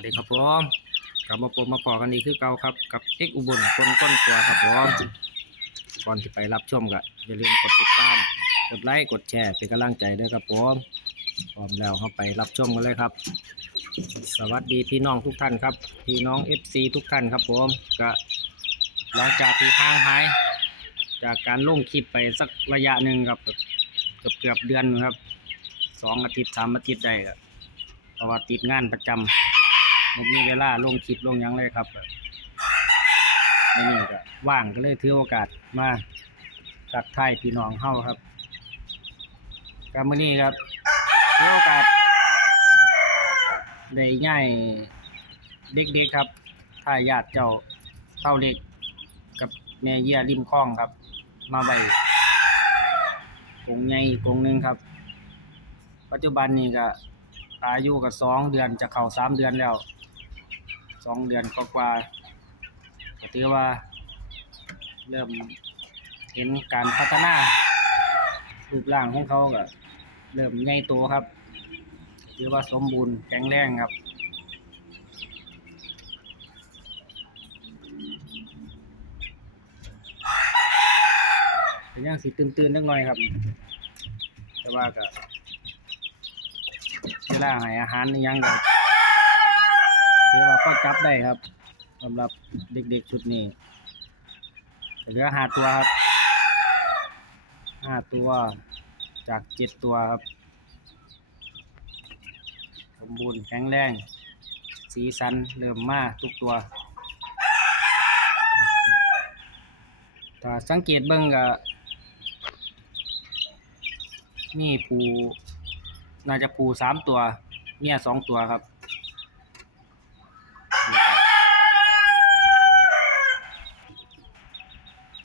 วัสดีครับผมกลับมาพบมาปอกันอีกคือเก่าครับ กับเอ็กอุบลคนก้นตัวครับผมก่อนที่ไปรับชมก็อย่าลืมกดติดตาม กดไลค์ กดแชร์ เป็นกำลังใจด้วยครับผมพร้อมแล้วเข้าไปรับชมกันเลยครับ สวัสดีพี่น้องทุกท่านครับ พี่น้อง FC ทุกท่านครับผม ก็หลังจากที่ห่างหาย จากการลงคลิปไปสักระยะหนึ่งครับ เกือบเกือบเดือนครับสองอาทิตย์สามอาทิตย์ได้ครับเพราะว่าติดงานประจำ ผมมีเวลาลงคลิปลงหยังเลยครับไม่นี่ก็ว่างก็เลยถือโอกาสมาทักทายพี่น้องเฮาครับกับมื้อนี้ครับถือโอกาสได้ย้ายเด็กๆครับทายาทเจ้าเต้าเล็กกับแม่เยี่ยริมคลองครับ มาไว้กงใหญ่กงหนึงครับ ปัจจุบันนี้ก็ อายุก็สองเดือนจะเข้าสามเดือนแล้วสองเดือนกว่าก็ถือว่า เริ่มเห็นการพัฒนารูปร่างของเขาก็เริ่มใหญ่โตครับถือว่าสมบูรณ์แข็งแรงครับเป็นยังสิตื่นๆนิดหน่อยครับ แต่ว่าก็ เวลาให้อาหารอิหยังก็ถือว่าก็จับได้ครับสำหรับเด็กๆชุดนี้เหลือห้าตัวครับห้าตัวจากเจ็ดตัวครับ สมบูรณ์แข็งแรง สีสันเริ่มมาทุกตัวถ้าสังเกตเบิ่งก็มีปู น่าจะปูสามตัว เมียสองตัวครับ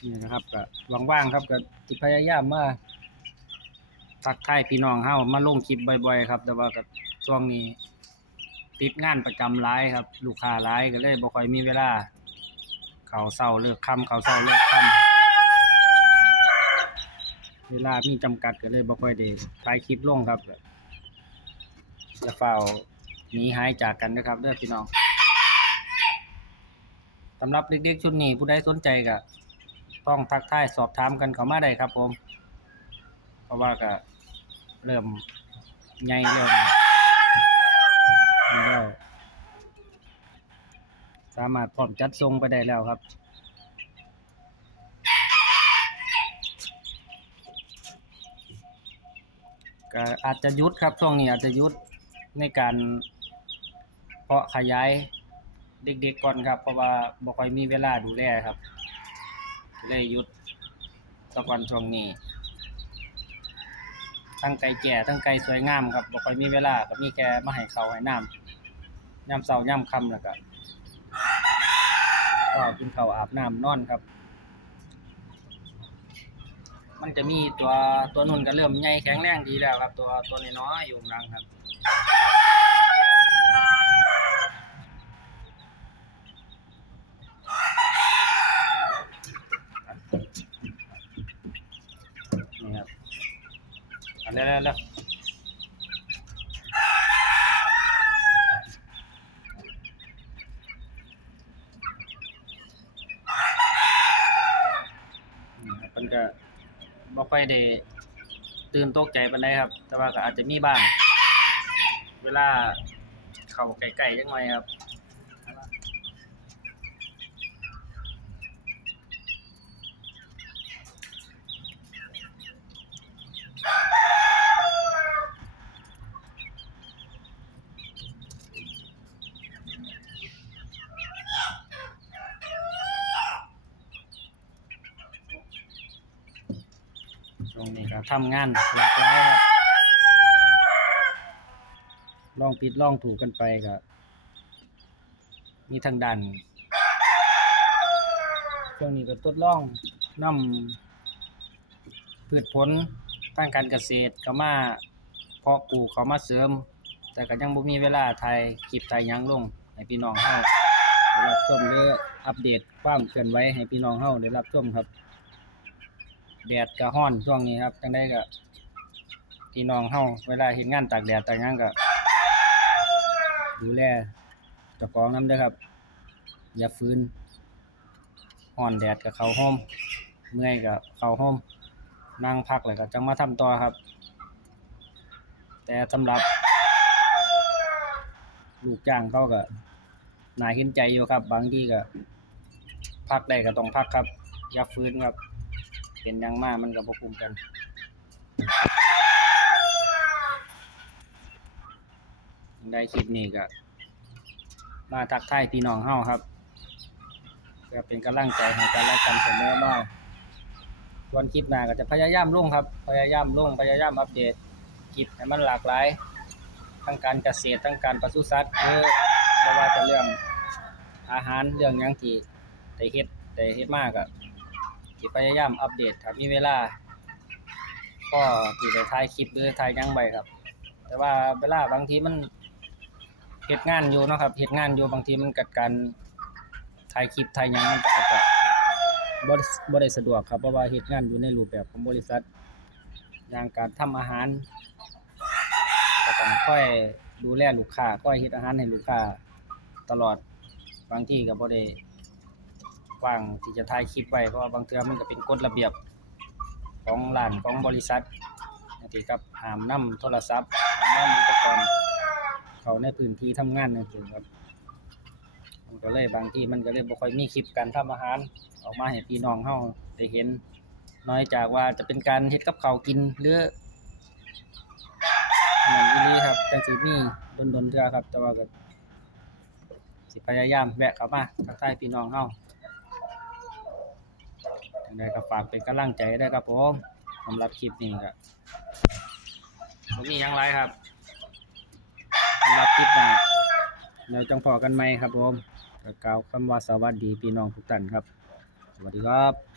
นี่นะครับก็ว่างๆครับก็สิพยายามมาทักทายพี่น้องเฮามาลงคลิปบ่อยๆครับ แต่ว่าก็ช่วงนี้ ติดงานประจำหลายครับ ลูกค้าหลายก็เลยบ่ค่อยมีเวลา เขาเศร้าเลิกค่ำเขาเศร้าเลิกค่ำเวลามีจำกัดก็เลยบ่ค่อยได้ถ่ายคลิปลงครับ จะเฝ้าหนีหายจากกันนะครับเด้อพี่น้องสำหรับเด็กๆชุดนี้ผู้ใดสนใจก็ต้องทักทายสอบถามกันเข้ามาได้ครับ ผม เพราะว่าก็เริ่มใหญ่เริ่มแล้วสามารถพร้อมจัดทรงไปได้แล้วครับก็อาจจะยุดครับช่วงนี้อาจจะยุด ในการเพาะขยายเด็กๆก่อนครับ เพราะว่าบ่ค่อยมีเวลาดูแลครับเลยหยุดสักวันช่วงนี้ทั้งไก่แก่ทั้งไก่สวยงามครับบ่ค่อยมีเวลาก็มีแค่มาให้เขาให้น้ำยามเช้ายามค่ำแล้วก็ก็กินเขาอาบน้ำนอนครับ มันจะมีตัวตัวนุ่นก็เริ่มใหญ่แข็งแรงดีแล้วครับ ตัวตัวน้อยๆอยู่ข้างหลังครับ นี่ครับอาเร็วๆนี่ครับมันก็บ่ค่อยได้ตื่นตกใจปานใดครับ แต่ว่าก็อาจจะมีบ้าง เวลาเข้าใกล้ๆจังหน่อยครับช่วงนี้ก็ทำงานหลากหลายครับ ลองผิดลองถูกกันไปก็มีทางด้านช่วงนี้ก็ทดลองนำพืชผลทางการเกษตรเข้ามาเพาะปลูกเข้ามาเสริม แต่ก็ยังบ่มีเวลาถ่ายคลิปถ่ายหยังลงให้พี่น้องเฮาได้รับชมหรืออัปเดตความเคลื่อนไหวให้พี่น้องเฮาได้รับชมครับแดดก็ร้อนช่วงนี้ครับจังไดก็พี่น้องเฮาเวลาเฮ็ดงานตากแดดตากหยังก็ ดูแลเจ้าของน้ำเด้อครับ อย่าฟื้นห่อนแดดกับเขาห้มเมื่อยกับเขาห้มนั่งพักเลยก็จังมาทำต่อครับ แต่สำหรับ ลูกจ้างเขาก็น่าเห็นใจอยู่ครับ บางที่ก็พักได้ก็ต้องพักครับ อย่าฟื้นครับ เป็นยังมากมันก็บ่คุ้มกัน ได้คลิปนี้ก็มาทักทายพี่น้องเฮาครับเพื่อเป็นกำลังใจให้กันและกันเสมอมาส่วนคลิปหน้าก็จะพยายามลงครับ พยายามลงพยายามอัปเดตคลิปให้มันหลากหลายทั้งการเกษตรทั้งการปศุสัตว์หรือบ่ว่าจะเรื่องอาหารเรื่องหยังที่ได้เฮ็ดได้เฮ็ดมากอะสิพยายามอัปเดตถ้ามีเวลา ก็สิได้ถ่ายคลิปหรือถ่ายหยังไว้ครับ แต่ว่าเวลาบางทีมัน เฮ็ดงานอยู่เนาะครับเฮ็ดงานอยู่บางทีมันกัดการถ่ายคลิปถ่ายหยังมันก็อาจจะบ่ได้บ่ได้สะดวกครับเพราะว่าเฮ็ดงานอยู่ในรูปแบบของบริษัท อย่างการทำอาหารก็ต้องค่อยดูแลลูกค้าค่อยเฮ็ดอาหารให้ลูกค้าตลอดบางทีก็บ่ได้ว่างที่จะถ่ายคลิปไว้เพราะว่าบางเทื่อมันก็เป็นกฎระเบียบของร้านของบริษัทอย่างที่กับห้ามนํโทรศัพท์ห้ามนำอุปกรณ์ เขาในพื้นที่ทำงานนั่นเองครับมันก็เลยบางที่มันก็เลยบ่ค่อยมีคลิปการทำอาหาร ออกมาให้พี่น้องเฮาได้เห็น น้อยจากว่าจะเป็นการเฮ็ดกับข้าวกินหรือนั่นนี้ครับจังสิมีดนๆเทื่อครับ แต่ว่าก็สิพยายามแวะเข้ามาทักทายพี่น้องเฮาจังไดก็ฝากเป็นกำลังใจได้ครับผมสำหรับคลิปนี้ก็บ่มีหยังไรครับ สำหรับคลิปหน้าเราจังพอกันไหมครับผมก็กล่าวคำว่าสวัสดีพี่น้องทุกท่านครับ สวัสดีครับ